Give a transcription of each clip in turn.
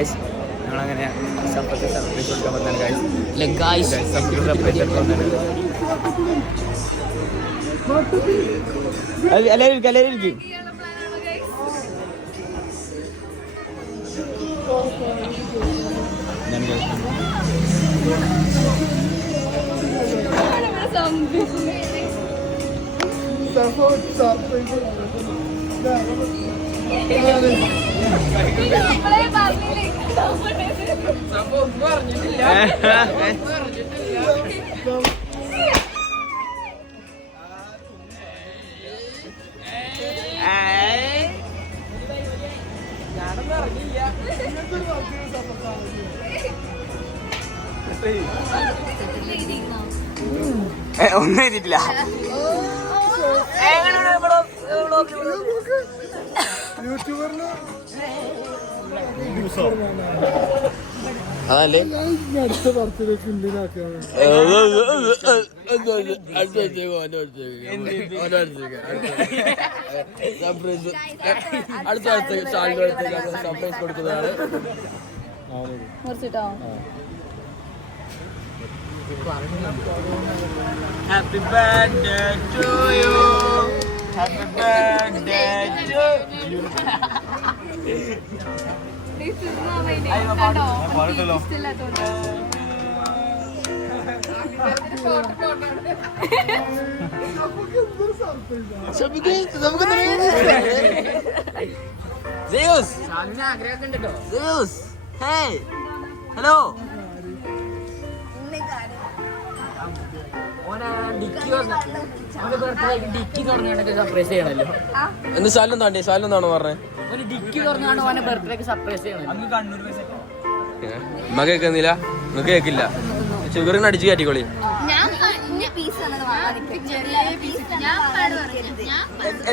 Guys ഞങ്ങളങ്ങനെ surprise കൊടുക്കാൻ വന്നാണ് ഗായ്സ് സർപ്രൈസ് എല്ലാവരും ഇരിക്കും ഒന്നും എഴുതിയിട്ടില്ല. അതല്ലേ അടുത്ത സർപ്രൈസ് കൊടുക്കുന്നതാണ്. Happy birthday to you. Happy birthday to you. This is not my name. Photo. Still at all. Zeus. Zeus. Hey. Hello. എന്ന് സാലൊന്നാണോ പറഞ്ഞേ? ഉമ്മ കേൾക്കുന്നില്ല, നിങ്ങൾക്ക് കേൾക്കില്ല. ഷുഗറിന് അടിച്ചു കയറ്റിക്കോളി.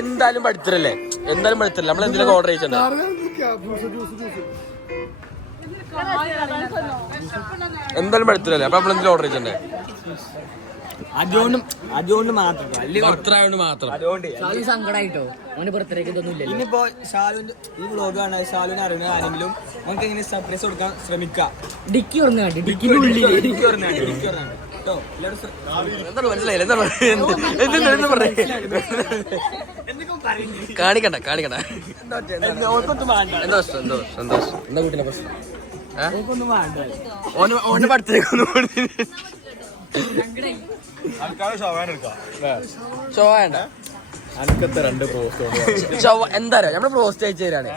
എന്തായാലും പഠിത്തരല്ലേ, നമ്മൾ എന്തെങ്കിലും ഓർഡർ ചെയ്തിട്ടുണ്ട്. എന്തായാലും പഠിത്തരല്ലേ, അപ്പൊ നമ്മൾ എന്തെങ്കിലും ഓർഡർ ചെയ്തിട്ടുണ്ടേ. അതുകൊണ്ട് മാത്രം സങ്കടമായിട്ടോ ഓന് പുറത്തേക്ക് ഇതൊന്നുമില്ല. ഇനിയിപ്പോ ഷാലുവിന്റെ ഈ വ്ലോഗ് ആണ് ഷാലുവിനെ അറിയുന്ന ആരെങ്കിലും നമുക്ക് എങ്ങനെ സർപ്രൈസ് കൊടുക്കാൻ ശ്രമിക്കാം. ഡിക്കി പറഞ്ഞാണ്ട് ഡിക്കിന്റെ ഉള്ളിൽ കാണിക്കണ്ട സന്തോഷം. എന്താ വീട്ടിലെ പ്രശ്നം? ഓന്റെ പഠിത്തേക്കൊന്നും ഷോ വേണ്ട. എന്താ നമ്മള് പ്രോസ്റ്റ് അയച്ചു തരാണ്.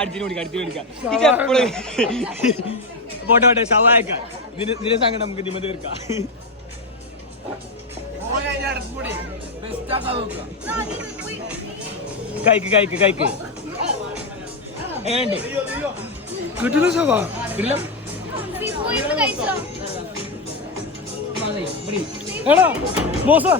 അടുത്തിന് പിടിക്കാം. പോട്ടെ ഷവായക്കാം. ഇതിന്റെ സങ്കടം നമുക്ക് നിമ തീർക്കാം. കഴിക്ക് എങ്ങനെയുണ്ട്? കിട്ടില്ല ഷവാ കിട്ടില്ല. എടാ ബോസ്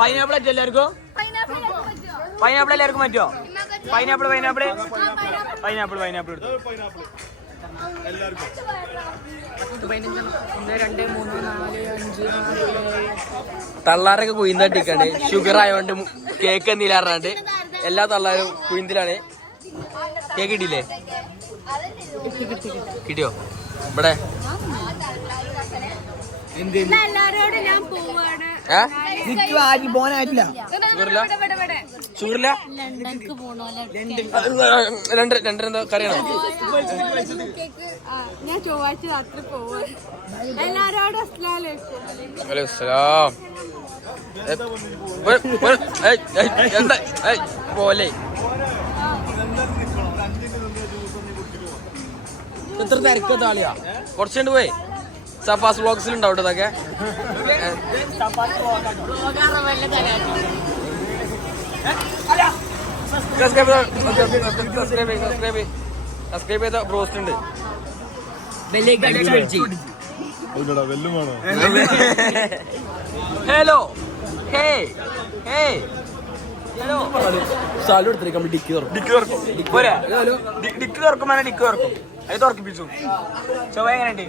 പൈനാപ്പിൾ എല്ലാവർക്കും പറ്റുമോ? പൈനാപ്പിൾ തള്ളാരൊക്കെ കുയിന്തട്ടിക്കണ്ട്. ഷുഗർ ആയതുകൊണ്ട് കേക്ക് എന്തിലാറാണ്ട് എല്ലാ തള്ളാരും കുയിന്തിലാണ്. കേക്ക് കിട്ടിയില്ലേ? കിട്ടിയോ? ഇവിടെ ഷുഗറില്ല. രണ്ടെന്താ കറിയാണോ? ഞാൻ ചൊവ്വാഴ്ച രാത്രി പോവാ. എല്ലാരോടും അസ്സലാം എന്താ പോലെ ഇത്ര തിരക്കത്താളിയാ. കുറച്ചുകൊണ്ട് പോയി സഫാസ് വ്ളോഗ്സിൽ ഉണ്ടാവും ഇതൊക്കെ. സബ്സ്ക്രൈബ് ചെയ്ത ബ്രോസ്റ്റ് ഉണ്ട്. ഹലോ ഹേ ഹേ ഹലോ സാലു എടുത്തിരിക്കാം ഡിക്കി ഡിക്ക് തുറക്കും ഡിക്ക് തുറക്കും അത് തുറക്കിപ്പിച്ചു. ചൊവ്വ എങ്ങനെയുണ്ട്?